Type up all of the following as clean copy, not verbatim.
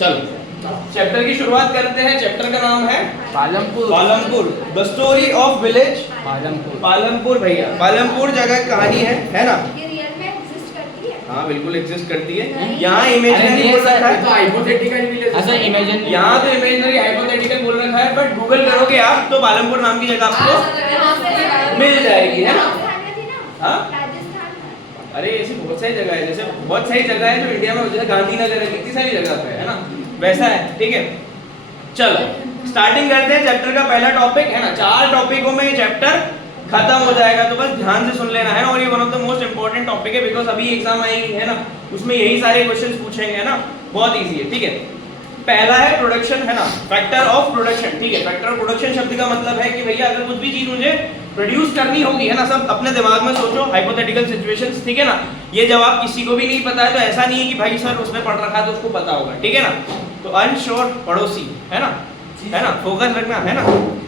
चलो चैप्टर की शुरुआत करते हैं। चैप्टर का नाम है Palampur. Palampur, the story of village Palampur. Palampur. भैया पालमपुर जगह की कहानी है ना? ये रियल में एग्जिस्ट करती है? हाँ बिल्कुल एग्जिस्ट करती है। नहीं। यहाँ इमेजिनरी बोल रखा है, तो हाइपोथेटिकल भी ले अच्छा इमेजिन यहाँ तो इमेजिनरी हाइपोथेटिकल बोल रखा है, बट गूगल करोगे आप तो पालमपुर नाम की जगह आपको मिल जाएगी, है ना? राजस्थान में थी ना? हाँ? राजस्थान में। अरे ऐसी बहुत सारी जगह है, जैसे बहुत सारी जगह है जो इंडिया में, जैसे गांधीनगर है, कितनी सारी जगह पे है ना, वैसा है। ठीक है चलो स्टार्टिंग करते हैं। चैप्टर का पहला टॉपिक है ना, 4 टॉपिकों में ये चैप्टर खत्म हो जाएगा, तो बस ध्यान से सुन लेना है ना। और ये one of the most important topic है, बिकॉज अभी एग्जाम आएगी है ना, उसमें यही सारे क्वेश्चंस पूछेंगे है ना, बहुत इजी है। ठीक है पहला है प्रोडक्शन, है ना, फैक्टर ऑफ प्रोडक्शन। ठीक है फैक्टर ऑफ प्रोडक्शन शब्द का मतलब है कि भैया अगर कुछ भी चीज मुझे प्रोड्यूस करनी होगी, है ना, सब अपने दिमाग में सोचो हाइपोथेटिकल सिचुएशंस। ठीक है ना, ये जवाब किसी को भी नहीं पता है, तो ऐसा नहीं है कि भाई सर उसने पढ़ रखा है तो उसको पता होगा। ठीक है ना, तो अनश्योर पड़ोसी, है ना, फोकस रखना, है ना।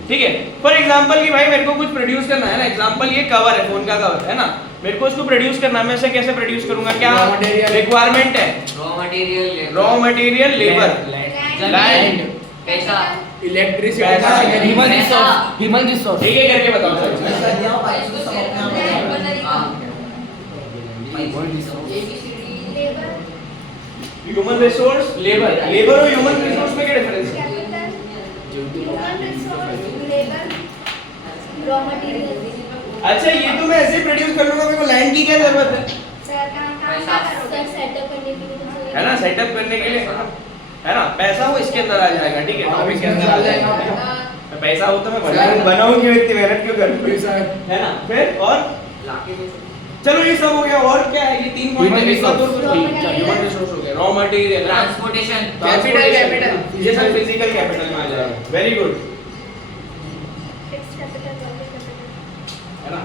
ठीक है फॉर एग्जांपल कि भाई मेरे को कुछ प्रोड्यूस करना है ना, एग्जांपल ये कवर है, फोन का कवर है ना, मेरे को इसको प्रोड्यूस करना है, मैं इसे कैसे प्रोड्यूस करूंगा, क्या रिक्वायरमेंट है? रॉ मटेरियल, लेबर, लैंड, पैसा, इलेक्ट्रिसिटी, पैसा, ह्यूमन रिसोर्स। ठीक है करके बताओ sir. Labour, human resource, labour. Labour और ह्यूमन रिसोर्स में क्या डिफरेंस है? Capital, human resource, labour, raw material. अच्छा ये तो मैं ऐसे प्रोड्यूस कर लूंगा, मेरे को लैंड की क्या जरूरत है? सर काम क्या करोगे? सेटअप करने के लिए तो है ना, सेटअप करने के लिए, है ना, पैसा वो इसके अंदर आ जाएगा। ठीक है टॉपिक के अंदर आ जाएगा। पैसा हो तो मैं बनाऊं क्यों, इतनी मेहनत क्यों करूं, है ना। फिर और चलो ये सब हो गया, और क्या है? ये 3 पॉइंट है। ह्यूमन रिसोर्स हो गया, रॉ मटेरियल, ट्रांसपोर्टेशन, कैपिटल, ये सब फिजिकल कैपिटल में आ जाएगा। Very good, fixed capital, working capital. है ना,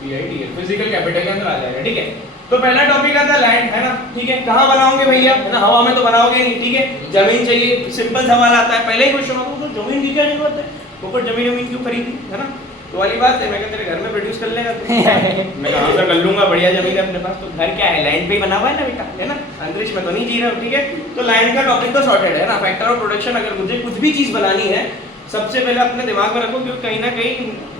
पीआईटी फिजिकल कैपिटल के अंदर आ जाएगा। ठीक है तो पहला टॉपिक आता है लैंड, है ना। ठीक है कहाँ बनाओगे भैया, है ना, हवा में तो बनाओगे नहीं। ठीक है जमीन चाहिए, सिंपल सवाल आता है, पहले ही क्वेश्चन आता है तो जमीन की क्या जरूरत है, ऊपर जमीन क्यों खरीदी, है ना, तो वाली बात है। मैं कहता तेरे घर में प्रोड्यूस कर लेगा मैं कहाँ से कर लूंगा, बढ़िया जमीन है अपने पास, तो घर क्या है, लैंड पे ही बना हुआ है ना बेटा, है ना, अंतरिक्ष में तो नहीं जी रहा हूँ। ठीक है तो लैंड का टॉपिक तो सॉर्टेड है ना। फैक्टर ऑफ प्रोडक्शन, अगर मुझे कुछ भी चीज बनानी है, सबसे पहले अपने दिमाग में रखो, क्योंकि कहीं ना कहीं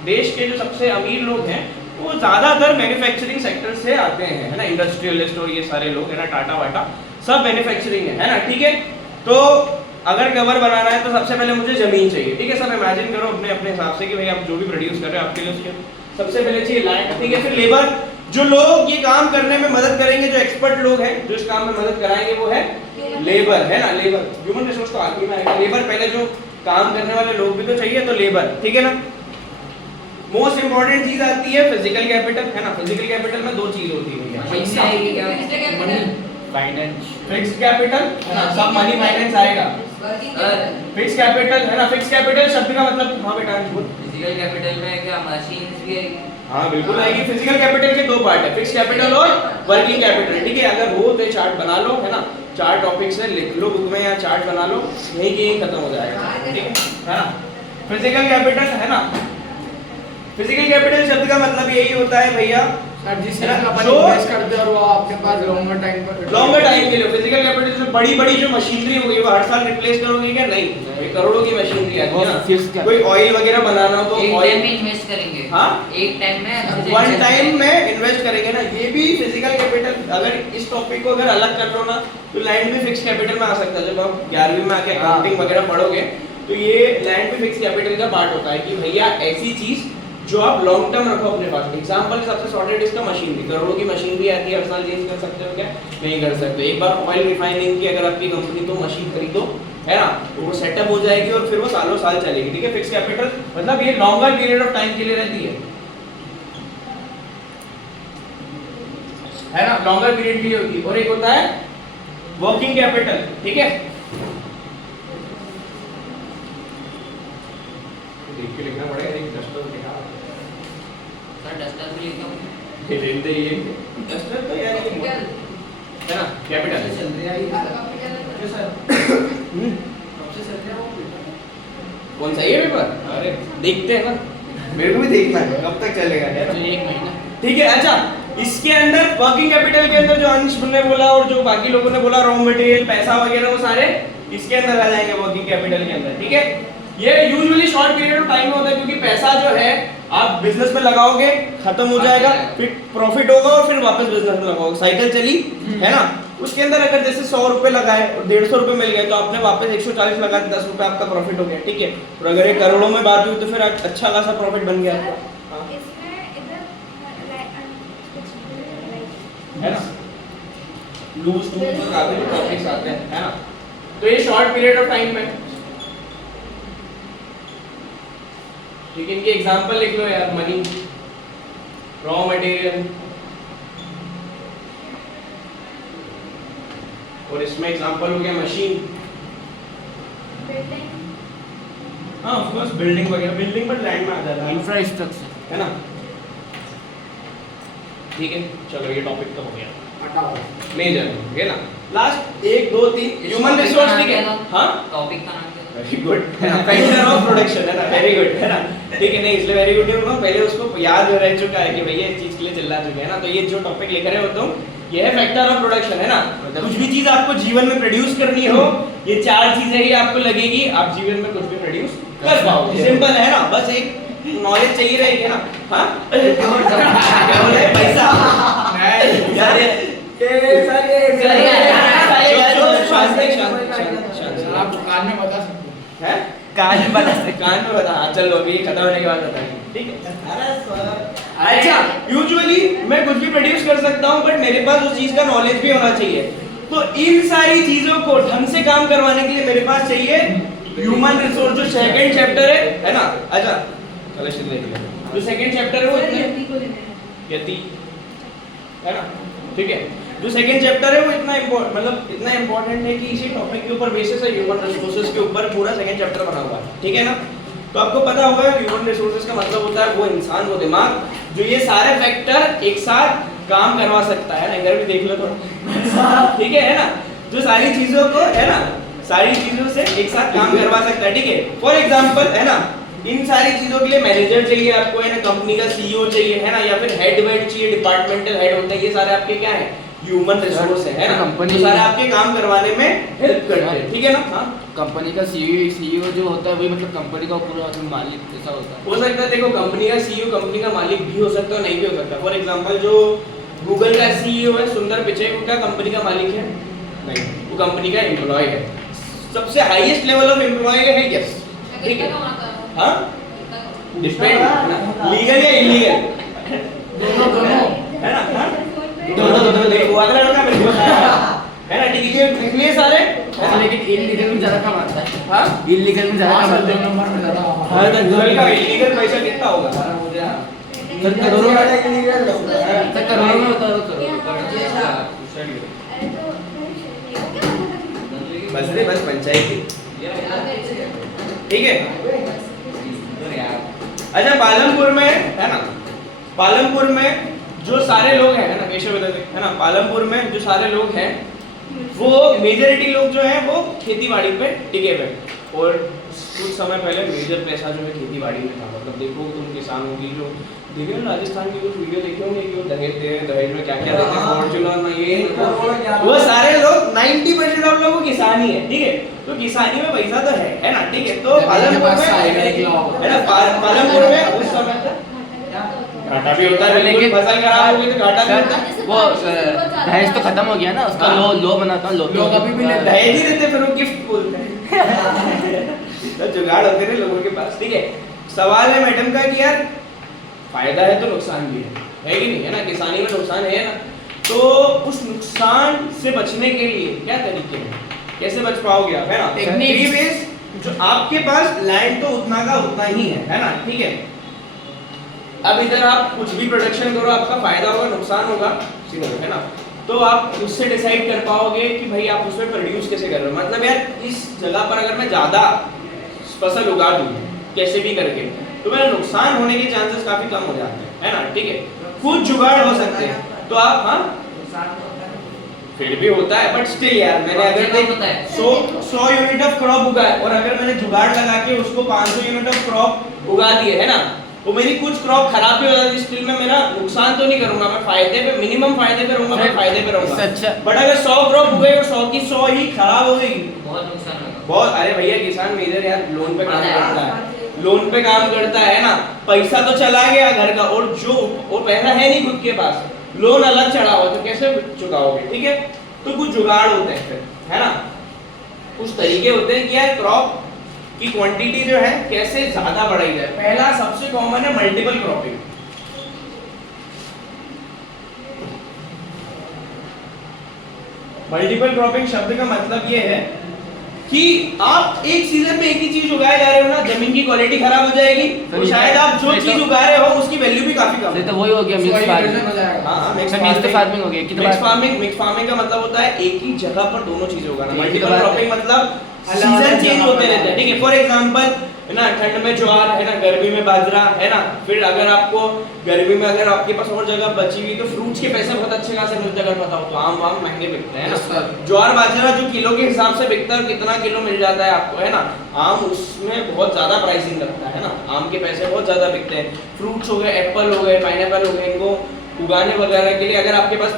देश के जो सबसे अमीर लोग हैं वो ज्यादातर मैन्युफैक्चरिंग सेक्टर से आते हैं, है ना, इंडस्ट्रियलिस्ट और ये सारे लोग, है ना, टाटा वाटा सब मैन्युफैक्चरिंग है ना। ठीक है तो अगर कवर बनाना है तो सबसे पहले मुझे जमीन चाहिए। ठीक है सब इमेजिन करो अपने अपने हिसाब से कि भाई आप जो भी प्रोड्यूस कर रहे हो आपके लिए उसके सबसे पहले चाहिए लैंड। ठीक है फिर लेबर, जो लोग ये काम करने में मदद करेंगे, जो एक्सपर्ट लोग हैं जो इस काम में मदद कराएंगे वो है लेबर, है ना, लेबर। ह्यूमन रिसोर्स तो आखिरी में आएगा, लेबर पहले, जो काम करने वाले लोग भी तो चाहिए, तो लेबर। ठीक है ना, मोस्ट इंपॉर्टेंट चीज आती है फिजिकल कैपिटल, है ना। फिजिकल कैपिटल में 2 चीज होती है, फाइनेंस, फिक्स्ड कैपिटल, है ना, सब मनी फाइनेंस आएगा। फिक्स्ड कैपिटल, है ना, फिक्स्ड कैपिटल शब्द का मतलब, हाँ बेटा बोल। फिजिकल कैपिटल में क्या मशीन्स भी आएगी? हाँ बिल्कुल आएगी। फिजिकल कैपिटल के 2 पार्ट है, फिक्स्ड कैपिटल और वर्किंग कैपिटल। ठीक है अगर हो तो चार्ट बना लो, है ना, 4 टॉपिक्स है, लिख लो बुक में या चार्ट बना लो, यही के यही खत्म हो जाएगा। ठीक है ना, फिजिकल कैपिटल, है ना, फिजिकल कैपिटल शब्द का मतलब यही होता है भैया सर जिससे अपन इन्वेस्ट करते हैं और वो आपके पास लॉन्गर टाइम के लिए। फिजिकल कैपिटल से बड़ी बड़ी जो मशीनरी होगी वो हर साल रिप्लेस करोगे क्या? नहीं, ये करोड़ों की मशीनरी आती है ना। कोई ऑयल वगैरह बनाना हो तो एक ऑयल टाइम में इन्वेस्ट करेंगे। हाँ एक टाइम में, वन टाइम में इन्वेस्ट करेंगे ना, ये भी फिजिकल कैपिटल। अगर इस टॉपिक को अगर अलग कर लो ना तो लैंड भी फिक्स कैपिटल में आ सकता है। जब आप 11वीं में आके अकाउंटिंग वगैरह पढ़ोगे तो ये लैंड भी फिक्स कैपिटल का पार्ट होता है कि भैया ऐसी चीज जो आप लॉन्ग टर्म रखो अपने पास। एग्जांपल सबसे सॉर्टेड इसका मशीनरी, करोड़ों की मशीनरी आती है, हर साल चेंज कर सकते हो क्या? नहीं कर सकते। एक बार ऑयल रिफाइनिंग की अगर आपकी कंपनी तो मशीन खरीदो, है ना, तो वो सेटअप हो जाएगी और फिर वो सालों साल चलेगी। ठीक है फिक्स कैपिटल मतलब ये लॉन्गर पीरियड ऑफ टाइम के लिए रहती है ना, लॉन्गर पीरियड के लिए होती है। और एक होता है वर्किंग कैपिटल। ठीक है देख के लिखना पड़ेगा, एक डस्टर लिखा सर डस्टर भी लेके आऊं? ये लेते ही डस्टर तो यार ये है ना कैपिटल चल रहा है सर सबसे चल रहा है कौन सा ये पेपर? अरे देखते हैं ना, मेरे को भी देखना है कब तक चलेगा यार। तो 1 महीना। ठीक है अच्छा इसके अंदर वर्किंग कैपिटल के अंदर जो अंश ने बोला और जो बाकी लोगों ने बोला रॉ मटेरियल पैसा वगैरह वो सारे इसके अंदर आ जाएंगे वर्किंग कैपिटल के अंदर, ठीक है। ये usually short period of time में होता है क्योंकि पैसा जो है आप बिजनेस में लगाओगे खत्म हो जाएगा, फिर प्रॉफिट होगा और फिर वापस बिजनेस में लगाओगे, साइकिल चली है ना। उसके अंदर अगर जैसे 100 रुपए लगाए और 150 रुपए मिल गए तो आपने वापस 140 लगा के 10 रुपए आपका प्रॉफिट हो गया, ठीक है। और अगर ये करोड़ों में बात हुई तो फिर अच्छा खासा प्रॉफिट बन गया आपका, हाँ। है ना, लूज टू तो काफी टॉपिक्स आते हैं, है ना। तो ये शॉर्ट पीरियड ऑफ टाइम में, ठीक है। इनके एग्जांपल लिख लो यार, मनी, रॉ मटेरियल, और इसमें एग्जांपल हो गया मशीन, हाँ ऑफ कोर्स बिल्डिंग वगैरह, बिल्डिंग पर लैंड में आ जाता है, इंफ्रास्ट्रक्चर, है ना। ठीक है, चलो ये टॉपिक तो हो गया मेजर, है ना। लास्ट 1 2 3 ह्यूमन रिसोर्स, ठीक है। हाँ, टॉपिक का नाम क्या है? वेरी गुड, है ना, फैक्टर ऑफ प्रोडक्शन, है ना, वेरी गुड, है ना। ठीक है, नहीं इसलिए वेरी गुड नहीं होगा, पहले उसको याद रह चुका है कि भैया इस चीज के लिए चिल्ला चुके हैं ना। तो ये जो टॉपिक लेकर आए हो तुम, ये है फैक्टर ऑफ प्रोडक्शन, है ना। कुछ भी चीज आपको जीवन में प्रोड्यूस करनी हो, ये 4 चीजें ही आपको लगेगी, आप जीवन में कुछ भी प्रोड्यूस कर पाओगे। सिंपल है ना, बस एक नॉलेज चाहिए रहेगी, है ना। हाँ, क्या बोले पैसा, यार आप दुकान में बता सकते हैं, कान में बता, हाँ चलो अभी ये खत्म होने के बाद बताएंगे, ठीक है। अच्छा, यूजुअली मैं कुछ भी प्रोड्यूस कर सकता हूँ बट मेरे पास उस चीज का नॉलेज भी होना चाहिए। तो इन सारी चीजों को ढंग से काम करवाने के लिए मेरे पास चाहिए ह्यूमन रिसोर्स, जो सेकंड चैप्टर है ना। अच्छा चलो इसे देख लेते हैं, जो सेकंड चैप्टर है वो यति, है ना, ठीक है। जो सेकंड चैप्टर है वो इतना इम्पोर्टेंट है कि इसी टॉपिक के ऊपर बेसिस है, ह्यूमन रिसोर्सेज के ऊपर पूरा सेकंड चैप्टर बना हुआ है, ठीक है ना। तो आपको पता होगा ह्यूमन रिसोर्सेज का मतलब होता है वो इंसान, वो दिमाग जो ये सारे फैक्टर एक साथ काम करवा सकता है ना। इधर भी देख लो थोड़ा, ठीक है ना। जो सारी चीजों को, है ना, सारी चीजों से एक साथ काम करवा सकता है, ठीक है। फॉर एग्जांपल, है ना, इन सारी चीजों के लिए मैनेजर चाहिए आपको, है ना, कंपनी का सीईओ चाहिए, है ना, या फिर हेड चाहिए, डिपार्टमेंटल हेड होता है। ये सारे आपके क्या है, ह्यूमन रिसोर्स है ना, कंपनी सारे आपके काम करवाने में हेल्प करते हैं, ठीक है ना। हाँ, कंपनी का सीईओ जो होता है वही मतलब कंपनी का पूरा मालिक ऐसा होता है। हो सकता है, देखो कंपनी का सीईओ कंपनी का मालिक भी हो सकता है, नहीं भी हो सकता। फॉर एग्जांपल जो गूगल का सीईओ है सुंदर पिचाई, वो क्या कंपनी का मालिक है? नहीं, वो कंपनी का एम्प्लॉय है, सबसे हाईएस्ट लेवल ऑफ एम्प्लॉय है, यस, ठीक है। हाँ, डिपेंड, लीगल या इलीगल, दोनों है ना। हाँ, दोनों देखो, अगला लड़का मेरे को है ना, ठीक है। इसलिए सारे, लेकिन इलीगल में ज्यादा कमाता है। हाँ, इलीगल में ज्यादा कमाता है। नंबर में ज्यादा हाँ, तो गूगल का इलीगल पैसा कितना होगा? सर करोड़ों में होता है। बस पंचायती, ठीक है। अच्छा, पालमपुर में, है ना, पालमपुर में जो सारे लोग हैं, है ना, केशव विद्यालय, है ना, पालमपुर में जो सारे लोग हैं वो मेजॉरिटी लोग जो हैं वो खेतीबाड़ी पे टिके हुए। और कुछ समय पहले मेजर पैसा जो है खेतीबाड़ी में था। मतलब देखो तुम किसानों की जो देखिए ना, राजस्थान की कुछ वीडियो देखे होंगे कि वो दहेज दे रहे हैं, दहेज में क्या क्या देते हैं, फॉर्च्यूनर में ये, वो सारे लोग 90% आप लोगों को किसान ही है, ठीक है। तो किसानी में पैसा तो है ना, ठीक है। तो पालमपुर में, है ना, पालमपुर में उस समय घाटा भी होता है, लेकिन फसल खराब हो गई तो घाटा भी होता है। वो दहेज तो खत्म हो गया ना, उसका लो बनाता हूँ, लोग अभी भी लेते दहेज ही देते, फिर वो गिफ्ट बोलते हैं। तो जुगाड़ होते हैं लोगों के पास, ठीक है। सवाल है मैडम का कि यार फायदा है तो नुकसान भी है कि नहीं, है ना, किसानी में नुकसान है ना। तो उस नुकसान से बचने के लिए क्या तरीके हैं, कैसे बच पाओगे आप, है ना। टेक्निक बेस, जो आपके पास लैंड तो उतना का उतना ही है ना, ठीक है। अब इधर आप कुछ भी प्रोडक्शन करो, आपका फायदा होगा नुकसान होगा, है ना। तो आप उससे डिसाइड कर पाओगे कि भाई आप उसमें प्रोड्यूस कैसे कर रहे हो। मतलब यार इस जगह पर अगर मैं ज्यादा फसल उगा दूं कैसे भी करके, तो मेरा नुकसान होने के चांसेस काफी कम हो जाते हैं, है ना, ठीक है। कुछ जुगाड़ हो सकते हैं तो आप, हाँ फिर भी होता है, बट स्टिल यार मैंने अगर 100 यूनिट ऑफ क्रॉप उगाए और अगर मैंने जुगाड़ लगा के उसको 500 यूनिट ऑफ क्रॉप उगा दिए, है ना, वो मेरी कुछ क्रॉप खराब भी हो जाती है, स्टिल में मेरा नुकसान तो नहीं करूंगा, मैं फायदे पे, मिनिमम फायदे पे रहूंगा, मैं फायदे पे रहूंगा। अच्छा। बट अगर 100 क्रॉप हो गई और 100 की 100 ही खराब हो गई, बहुत नुकसान होगा। बहुत। अरे भैया किसान मेजर यार लोन पे काम करता है, लोन पे काम करता है ना, पैसा तो चला गया घर का, और जो वो पैसा है नहीं खुद के पास, लोन अलग चढ़ा हुआ, तो कैसे चुकाओगे? ठीक है, तो कुछ जुगाड़ होते हैं फिर, है ना, कुछ तरीके होते हैं कि यार क्रॉप की क्वांटिटी जो है कैसे ज्यादा बढ़ाई जाए। पहला सबसे कॉमन है मल्टीपल क्रॉपिंग। मल्टीपल क्रॉपिंग शब्द का मतलब ये है कि आप एक सीजन में एक ही चीज उगाए जा रहे हो ना, जमीन की क्वालिटी खराब हो जाएगी, तो शायद आप जो चीज उगा रहे हो उसकी वैल्यू भी काफी कम है। तो वही हो गया मिक्स फार्मिंग। हाँ, मिक्स फार्मिंग हो गया। मिक्स फार्मिंग का मतलब होता है एक ही जगह पर दोनों चीजें उगाना। एक ही मल्टीपल बात है। क्रॉपिंग मतलब सीजन चेंज होते रहते हैं, ठीक है। फॉर एग्जांपल है ना, ठंड में ज्वार है ना, गर्मी में बाजरा है ना, फिर अगर आपको गर्मी में अगर आपके पास और जगह बची हुई तो फ्रूट्स के पैसे बहुत अच्छे खासे मिलते हैं, अगर पता हो तो। आम वाम महंगे बिकते हैं ना, ज्वार बाजरा जो किलो के हिसाब से बिकता है, कितना किलो मिल जाता है आपको, है ना। आम उसमें बहुत ज्यादा प्राइसिंग लगता है ना, आम के पैसे बहुत ज्यादा बिकते हैं। फ्रूट्स हो गए, एप्पल हो गए, पाइनएप्पल हो गए, इनको उगाने वगैरह के लिए अगर आपके पास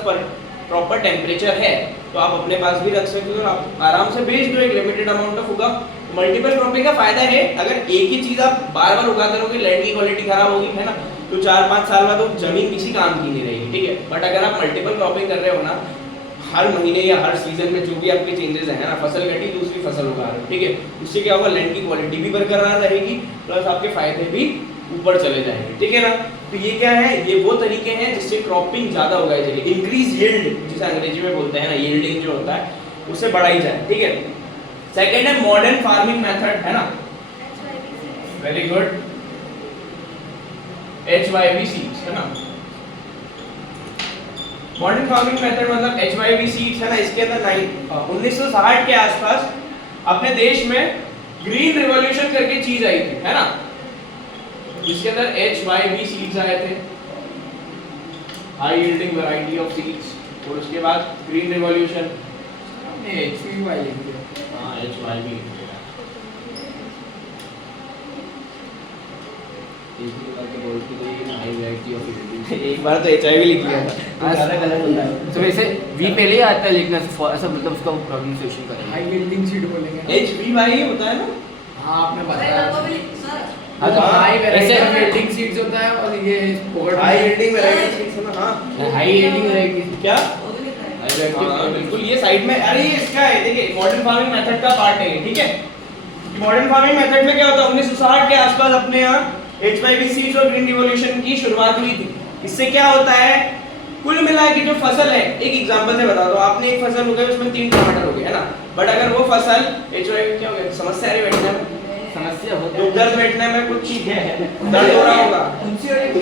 प्रॉपर टेम्परेचर है तो आप अपने पास भी रख सकते हो और आप आराम से बेच दो, एक लिमिटेड अमाउंट ऑफ होगा। मल्टीपल क्रॉपिंग का फायदा है, अगर एक ही चीज आप बार बार उगाते रहोगे, लैंड की क्वालिटी खराब होगी, है ना, तो 4-5 साल बाद वो जमीन किसी काम की नहीं रहेगी, ठीक है। बट अगर आप मल्टीपल क्रॉपिंग कर रहे हो ना, हर महीने या हर सीजन में जो भी आपके चेंजेस हैं ना, फसल कटी दूसरी फसल उगा रहे हो, ठीक है, उससे क्या होगा, लैंड की क्वालिटी भी बरकरार रहेगी, प्लस आपके फायदे भी ऊपर चले जाएंगे, ठीक है ना। तो ये क्या है, ये वो तरीके हैं जिससे क्रॉपिंग ज्यादा उगाई जाएगी, इंक्रीज यील्ड जिसे अंग्रेजी में बोलते हैं ना, यील्डिंग जो होता है उसे बढ़ाई जाए, ठीक है। सेकंड है मॉडर्न फार्मिंग मेथड, है ना, वेरी गुड, HYV सीड्स, है ना। मॉडर्न फार्मिंग मेथड मतलब HYV सीड्स, है ना, इसके अंदर 1960 के आसपास अपने देश में ग्रीन रिवॉल्यूशन करके चीज आई थी, है ना, जिसके अंदर HYV सीड्स आए थे, high yielding variety of seeds, और उसके बाद ग्रीन रिवॉल्यूशन HYV। एक बार तो HIV लिख लिया था, ज़्यादा गलत होता है। तो वैसे वी पहले ही आता है, लेकिन ऐसा मतलब उसका प्रोनाउंसिएशन करेंगे। हाई यील्डिंग सीड बोलेंगे ना। HBY होता है ना। हाँ, आपने अरे बताया। लोगों भी सर हाँ, तो हाई वैरायटी ऐसे- ऑफ यील्डिंग सीड्स होता है और ये पोगट हाई यील्डिंग वैरायटी सीड्स है ना। हाँ, हाई यील्डिंग रहेगी। क्या? वो भी लिखा है। हाँ, बिल्कुल, ये साइड में, अरे ये इसका है, देखिए मॉडर्न फार्मिंग मेथड का पार्ट है ये, ठीक है। मॉडर्न फार्मिंग मेथड में क्या होता है, 1960 के आसपास अपने यहाँ HYV सीड्स और ग्रीन रिवॉल्यूशन की शुरुआत हुई थी। इससे क्या होता है, कुल मिला के जो फसल है, एक एग्जांपल से बता दो, आपने एक फसल उगाई उसमें 3 टमाटर हो गए, है ना, बट अगर वो फसल HYV क्या हो गया, समस्या आ रही बैठने में, समस्या होती दुख दर्द बैठने में कुछ चीज है, दर्द हो रहा होगा, उनसी हो रही है।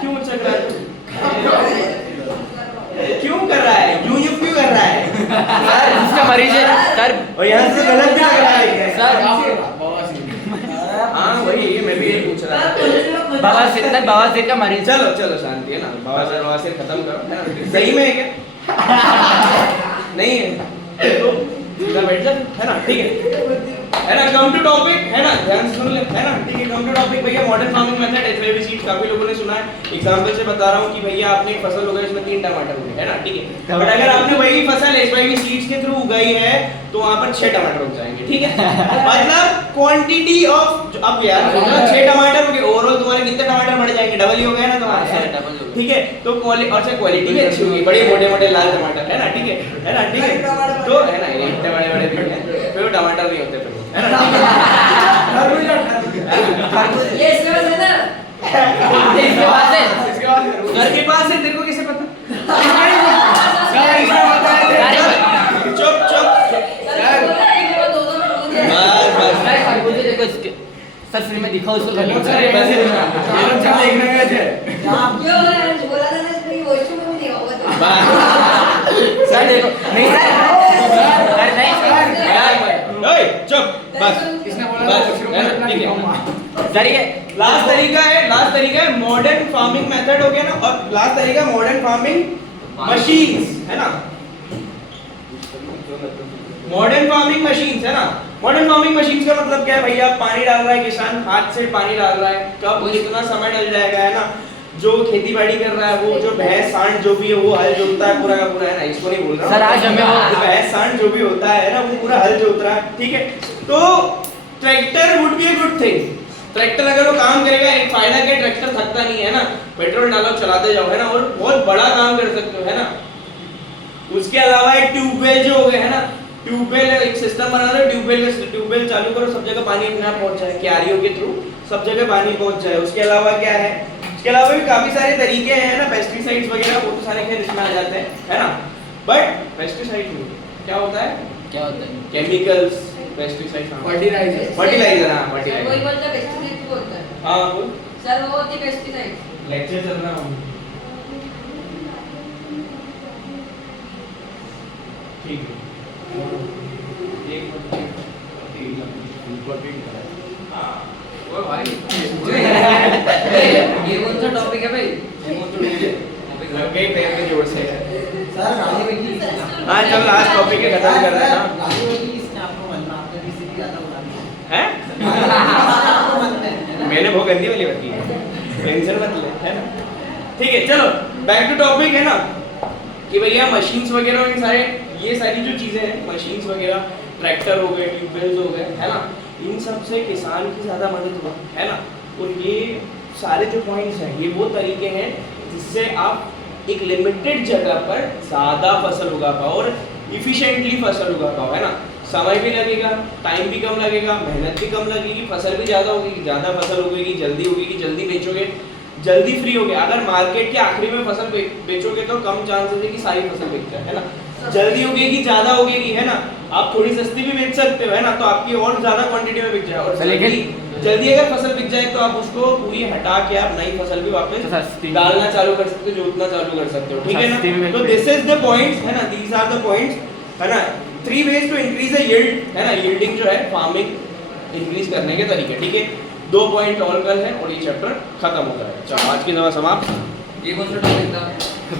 क्यों चल रहा है, क्यों कर रहा है, यूं क्यों कर रहा है सर, जिसका मरीज है सर, और यहाँ से गलत भी कर रहा है सर, हाँ वही, ये मैं भी यही पूछ रहा था। बवासीर का मरीज। चलो चलो शांति, है ना, बवासीर खत्म करो, है ना, सही में है क्या? नहीं है तो सीधा बैठ जा, है ना, ठीक है ना। कम टू टॉपिक, है ना, ध्यान से सुन ले, है ना, ठीक है। कम टू टॉपिक भैया, modern farming method HYV seed काफी लोगों ने सुना है। एग्जांपल से बता रहा हूँ कि भैया आपने एक फसल उगाई उसमें 3 टमाटर उगे, है ना, ठीक है। बट अगर आपने वही फसल HYV सीड्स के थ्रू उगाई है तो वहाँ पर 6 टमाटर उग जाएंगे, ठीक है। मतलब क्वांटिटी ऑफ, अब यार 6 टमाटर उगे, ओवरऑल तुम्हारे कितने टमाटर बढ़ जाएंगे, डबल ही हो गया ना तुम्हारे, डबल हो गया। ठीक है। तो क्वालिटी भी अच्छी होगी, बड़े मोटे लाल टमाटर, है ना, ठीक है ना, ठीक है। तो है ना, ये इतने बड़े दिखते हैं, फिर वो टमाटर नहीं होते फिर, है ना, ठीक है। ये इसके बाद है ना। इसके बाद से घर के पास है, तेरे को कैसे पता? चुप बस सर, खरबूजे देखो इसके सर, फ्री में दिखाओ उसको अरे खरबूजा। बस देखने गए थे। क्यों है बोला था ना इसमें वॉइस में नहीं होगा। सर देखो, नहीं सर, अरे नहीं यार, ओए चुप बस, किसने बोला बस, था? है ना, ठीक है। सर ये लास्ट तरीका है मॉडर्न फार्मिंग मेथड हो गया ना, और लास्ट तरीका मॉडर्न फार्मिंग मशीन्स, है ना। मॉडर्न फार्मिंग मशीन्स है ना, मॉडर्न फार्मिंग मशीन्स का मतलब क्या है भैया, पानी डाल रहा है किसान, हाथ से पानी डाल रहा है, कब कितना समय डल जाएगा है ना, जो खेती बाड़ी कर रहा है वो जो भैंस सांड जो भी है वो हल जोतता है पूरा का पूरा है ना, इसको नहीं बोल रहा सर, आज हमें वो- भैंस सांड जो भी होता है ना वो पूरा हल जोत रहा है, ठीक है। तो tractor would be a good thing, tractor अगर वो काम करेगा, एक फायदा क्या, ट्रैक्टर थकता नहीं है ना, पेट्रोल डालो चलाते जाओ है ना, और बहुत बड़ा काम कर सकते हो है ना। उसके अलावा एक ट्यूबवेल जो हो गए है ना, ट्यूबवेल एक सिस्टम बना दो, ट्यूबवेल चालू करो, सब जगह पानी अपने आप पहुंच जाए, क्यारियों के थ्रू सब जगह पानी पहुंच जाए। उसके अलावा क्या है, इसके अलावा भी काफी सारे तरीके हैं ना, पेस्टिसाइड्स वगैरह वो तो सारे खैर इसमें आ जाते हैं है ना, बट पेस्टिसाइड क्या होता है, क्या होता है? केमिकल्स, पेस्टिसाइड, फर्टिलाइजर फर्टिलाइजर, हाँ वही फर्टिलाइजर, बोलता है पेस्टिसाइड बोलता है हाँ बोल, सर, वो होती है पेस्टिसाइड। लेक्चर चल रहा है, ठीक है, एक हाँ ओ भाई ये कौन सा टॉपिक है भाई? लग गई पैर में जोर से। सर राजीव की हाँ चल लास्ट टॉपिक है, खत्म कर रहे हैं ना, राजीव की इसने आपको मन में आपने किसी की ज्यादा उड़ा दिया हैं? आपको मन में है ना? मैंने बहुत गंदी वाली बात की है, टेंशन मत ले है ना। ठीक है चलो बैक टू टॉपिक है ना, कि भैया मशीन्स वगैरह और ये सारी जो चीजें हैं, मशीन्स वगैरह, ट्रैक्टर हो गए, ट्यूबवेल्स हो गए है ना, इन सब से किसान की ज्यादा मदद हुआ है ना। और ये सारे जो पॉइंट्स हैं ये वो तरीके हैं जिससे आप एक लिमिटेड जगह पर ज्यादा फसल उगा पाओ और इफिशिएंटली फसल उगा पाओ है ना। समय भी लगेगा, टाइम भी कम लगेगा, मेहनत भी कम लगेगी, फसल भी ज़्यादा होगी, ज़्यादा फसल उगेगी, जल्दी बेचोगे, जल्दी फ्री होगे। अगर मार्केट के आखिरी में फसल बेचोगे तो कम चांसेस है कि सारी फसल बिक जाए है ना। जल्दी उगेगी, ज़्यादा उगेगी है ना, आप थोड़ी सस्ती भी बेच सकते हो है ना, तो आपकी और ज़्यादा क्वांटिटी में बिक जाए। और जल्दी अगर फसल बिक जाए तो आप उसको पूरी हटा के आप नई फसल भी वापस डालना चालू कर सकते हो, जोतना चालू कर सकते हो, ठीक है ना। तो दिस इज द पॉइंट्स है ना, दीज आर द पॉइंट्स है ना, 3 ways to increase the yield है ना, यील्डिंग जो है फार्मिंग इंक्रीज करने के तरीके, ठीक है। 2 पॉइंट और कल है और ये चैप्टर खत्म होता है। चलो आज की दवा समाप्त। ये कौन सा टॉपिक था?